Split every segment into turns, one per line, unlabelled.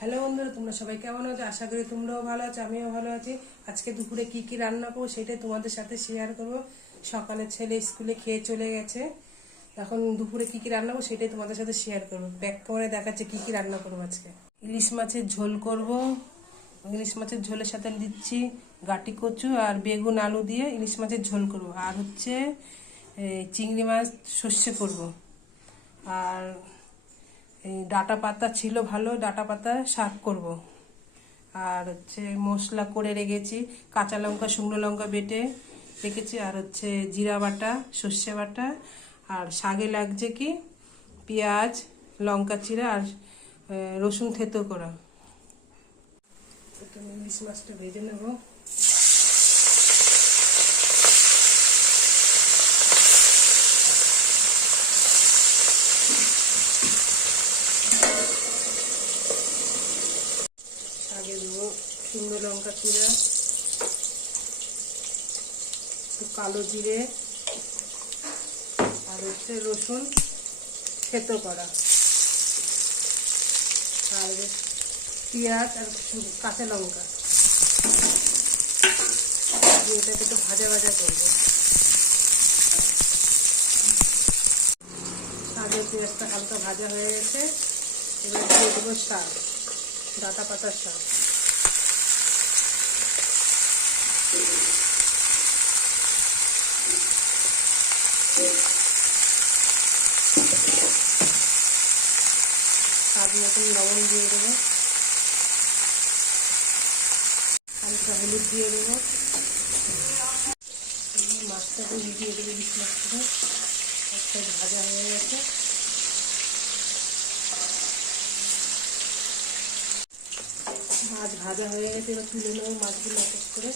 Hello বন্ধুরা, তোমরা সবাই কেমন আছো? আশা করি তোমরাও ভালো আছো, আমিও ভালো আছি। আজকে দুপুরে কি কি রান্না করব সেটাই তোমাদের সাথে শেয়ার করব। সকালে ছেলে স্কুলে খেয়ে চলে গেছে। এখন দুপুরে কি কি রান্না করব সেটাই তোমাদের সাথে শেয়ার করব। ব্যাক করে দেখাচ্ছে কি কি রান্না করব আজকে। ইলিশ মাছের ঝোল করব। ইলিশ মাছের ঝোলের সাথে দিচ্ছি গাটি কচু আর বেগুন আলু দিয়ে ইলিশ মাছের ঝোল করব। আর হচ্ছে চিংড়ি মাছ সর্ষে করব। আর ডাটা পাতা ছিল ভালো ডাটা পাতা শাক করব। আর হচ্ছে মশলা করে রেখেছি, কাঁচা লঙ্কা, শুকনো লঙ্কা বেটে রেখেছি, আর হচ্ছে জিরা বাটা, সর্ষে বাটা, আর শাগে লাগছে কি? পেঁয়াজ, লঙ্কা চিরা আর রসুন থেতো করা। মাছটা ভেজে নেব শাকে দেবো শুকনো লঙ্কা চিরা একটু কালো জিরে, আর হচ্ছে রসুন থেতো করা। আর পেঁয়াজ আর কাঁচা লঙ্কা। দিয়ে এটাকে একটু ভাজা ভাজা করব। শাকের পেঁয়াজটা হালকা ভাজা হয়ে গেছে, এবার দিয়ে দেবো শাক ডাটা পাতার শাক স্বাদ মতন লবণ দিয়ে দেবো। হালকা হলুদ দিয়ে দেবো। মাছটাকে দিয়ে দেবো বিশ মাছটাকে এক সাইড ভাজা হয়ে গেছে। মাছ ভাজা হয়ে গেছে, এবার তুলে নেব মাছগুলো করে।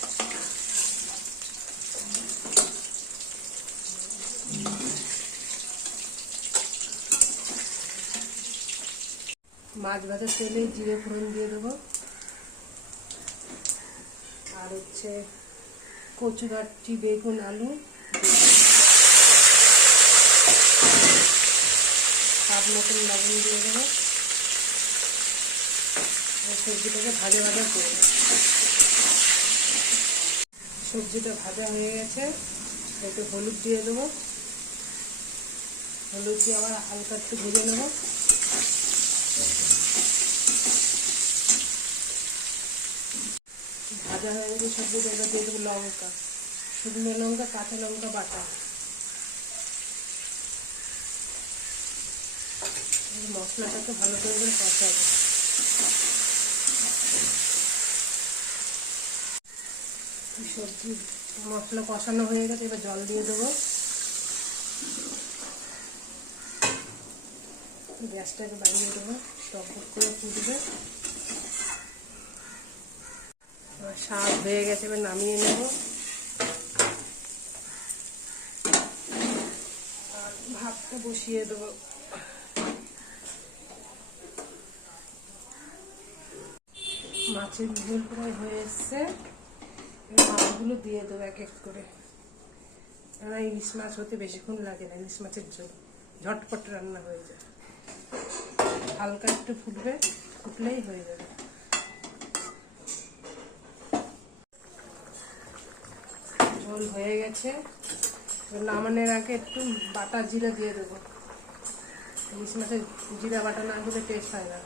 মাছ ভাজার তেলে জিরে ফোড়ন দিয়ে দেবো। আর হচ্ছে কচু কাটছি বেগুন, আলু স্বাদ মতন লবণ দিয়ে দেবো। সবজিটাকে ভাজা ভাজা করে সবজিটা ভাজা হয়ে গেছে। একটু হলুদ দিয়ে দেবো। হলুদ দিয়ে আবার হালকা একটু ভেজে নেব। ভাজা হয়ে গেছে সবজিটা এবার দিয়ে দেবো লঙ্কা, শুকনো লঙ্কা, কাঁচা লঙ্কা বাটা। মশলাটাকে ভালো করে করে কষাবো। সবজি, মশলা কষানো হয়ে গেছে, এবার জল দিয়ে দেবো। গ্যাসটাকে বাড়িয়ে দেবো টক করে ফুটবে। শাক হয়ে গেছে, এবার নামিয়ে নেব। আর ভাতটা বসিয়ে দেবো। মাছের ঝোল প্রায় হয়ে এসছে। মাছগুলো দিয়ে দেবো এক এক করে। কেননা ইলিশ মাছ হতে বেশিক্ষণ লাগে না, ইলিশ মাছের ঝোল। ঝটপট রান্না হয়ে যায়। হালকা একটু ফুটবে, ফুটলেই হয়ে যাবে। ঝোল হয়ে গেছে। নামানোর আগে একটু বাটা জিরা দিয়ে দেবো। ইলিশ মাছের জিরা বাটা না দিলে টেস্ট হয় না।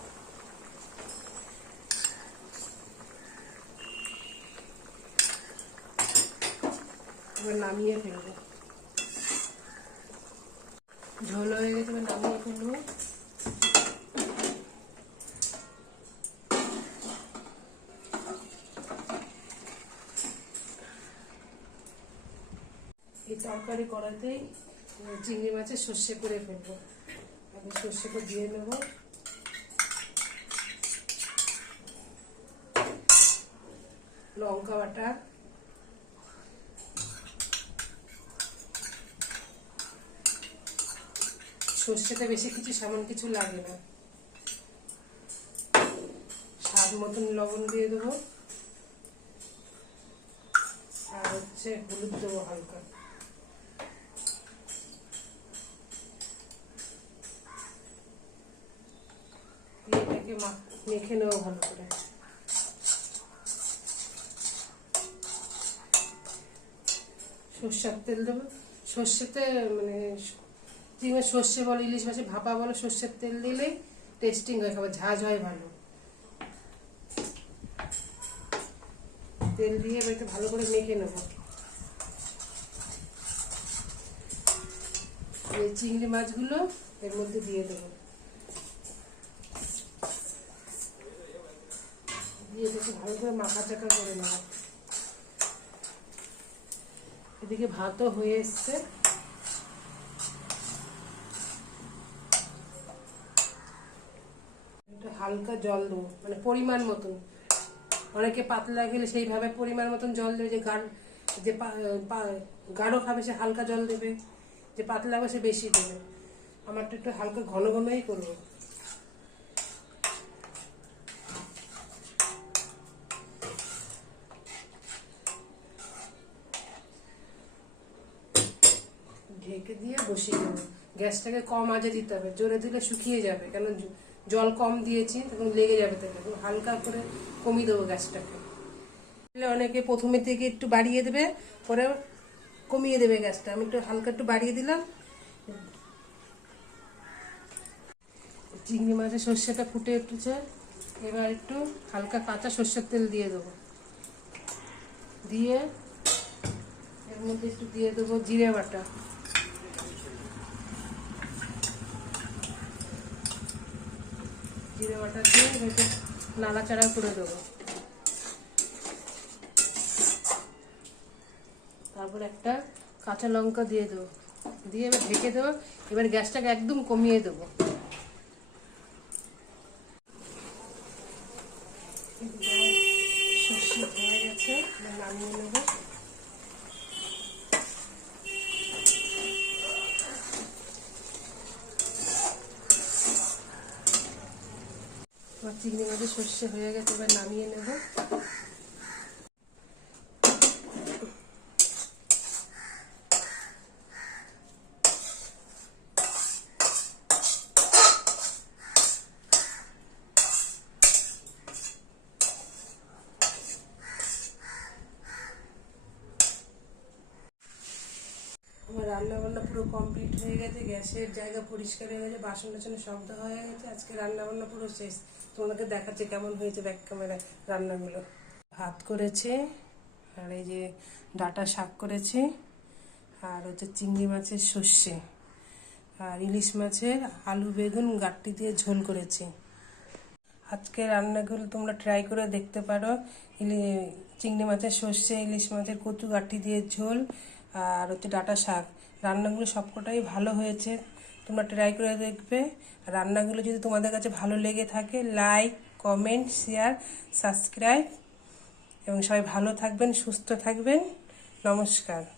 এবার নামিয়ে ফেলব। ঝোল হয়ে গেছে, এবার নামিয়ে ফেলব এই তরকারি করাতেই চিংড়ি মাছের সর্ষে করে ফেলব। আমি সর্ষেটা দিয়ে নেব। লঙ্কা বাটা। সর্ষেটা বেশি কিছু সামান কিছু লাগে না। স্বাদ মতন লবণ দিয়ে দেবো। আর হচ্ছে হলুদ দেবো হালকা। এটাকে মেখে নেব ভালো করে। সর্ষের তেল দেবো। সর্ষেতে মানে চিংড়ি সর্ষে বলো, ইলিশ মাছে ভাপা বলো, সর্ষের তেল দিলেই টেস্টিং হয়, খাবার ঝাঁঝ হয় ভালো। তেল দিয়ে এবার একটু ভালো করে মেখে নেব। এই চিংড়ি মাছগুলো এর মধ্যে দিয়ে দেবো। ভালো করে মাখা চাকা করে এদিকে ভাতও হয়ে এসছে। হালকা জল দেবো মানে পরিমাণ মতন। অনেকে পাতলা গেলে সেইভাবে পরিমাণ মতন জল দেবে, যে গাঢ় যে গাঢ় খাবে সে হালকা জল দেবে, যে পাতলা হবে সে বেশি দেবে। আমারটা একটু হালকা ঘন ঘনই করব। ঢেকে দিয়ে বসিয়ে দেবো। গ্যাসটাকে কম আজে দিতে হবে, জোরে দিলে শুকিয়ে যাবে। কেন জল কম দিয়েছি, তখন লেগে যাবে তাকে। হালকা করে কমিয়ে দেবো গ্যাসটাকে। অনেকে প্রথমের থেকে একটু বাড়িয়ে দেবে পরে কমিয়ে দেবে গ্যাসটা। আমি একটু হালকা একটু বাড়িয়ে দিলাম। চিংড়ি মাছের সর্ষেটা ফুটে উঠেছে। এবার একটু হালকা কাঁচা সর্ষের তেল দিয়ে দেবো। দিয়ে এর মধ্যে একটু দিয়ে দেবো জিরে বাটা। জিরে বাটা দিয়ে এটাকে নাড়াচাড়া করে দেবো। তারপর একটা কাঁচা লঙ্কা দিয়ে দেবো। দিয়ে এবার ঢেকে দেবো। এবার গ্যাসটাকে একদম কমিয়ে দেবো সর্ষে হয়ে গেছে এবার নামিয়ে নেব আমার চিংড়ি মাছের সর্ষে হয়ে গেছে এবার নামিয়ে নেব। আমার রান্না বান্না পুরো কমপ্লিট হয়ে গেছে, গ্যাসের জায়গা পরিষ্কার হয়ে গেছে, বাসন টাসনে শব্দ হয়ে গেছে। আজকে রান্না বান্না পুরো শেষ। তোমাদেরকে দেখাচ্ছে কেমন হয়েছে ব্যাক ক্যামেরায় রান্নাগুলো। ভাত করেছে, আর এই যে ডাটা শাক করেছে, আর হচ্ছে চিংড়ি মাছের সর্ষে, আর ইলিশ মাছের আলু বেগুন গাট্টি দিয়ে ঝোল করেছি। আজকে রান্নাগুলো তোমরা ট্রাই করে দেখতে পারো। চিংড়ি মাছের সর্ষে, ইলিশ মাছের কচু গাঠি দিয়ে ঝোল আর হচ্ছে ডাটা শাক। রান্নাগুলো সবকটাই ভালো হয়েছে। তোমরা ট্রাই করে দেখবে। রান্নাগুলো যদি তোমাদের কাছে ভালো লেগে থাকে লাইক কমেন্ট শেয়ার সাবস্ক্রাইব এবং সবাই ভালো থাকবেন, সুস্থ থাকবেন। নমস্কার।